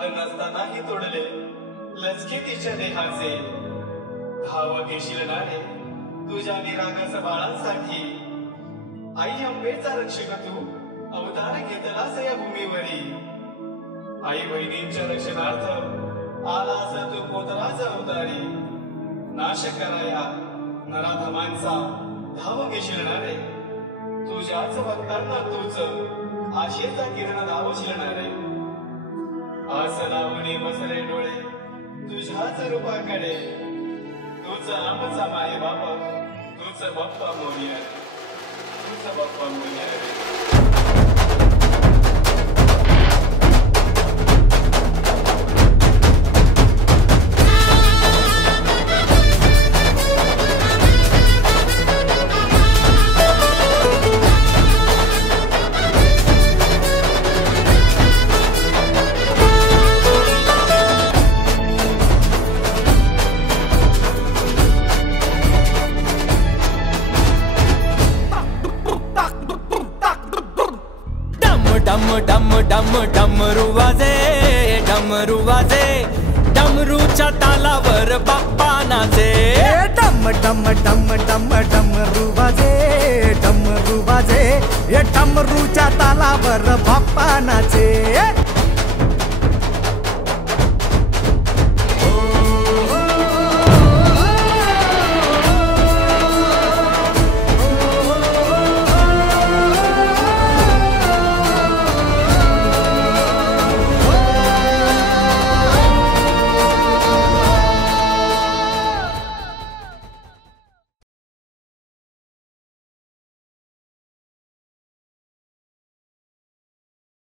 नाद नसतानाही तोडले लचके तिच्या देहाचे। धाव घेशील नारे तुझ्या निरागस बाळांसाठी। आई अंबेचा रक्षक तू अवतार घेतलास या भूमीवरी। आई बहिणींच्या रक्षणार्थ आलास तू पोतराज अवतारी। नाश कराया नराधमांचा धाव घेशील नारे तुझ्याच भक्तांना तूच आशेचा किरण लावशील नारे। आस लावणी बसले डोळे तुझ्याच रूपाकडे। तूच आमचा माय बाप तूच बाप्पा मोरया तूच बाप्पा मोरया रे। डम डम डम डमरू वाजे डमरू वाजे डमरूच्या तालावर बाप्पा नाचे। डम डम डम डम डमरू वाजे डमरू वाजे डमरूच्या तालावर बाप्पा नाचे।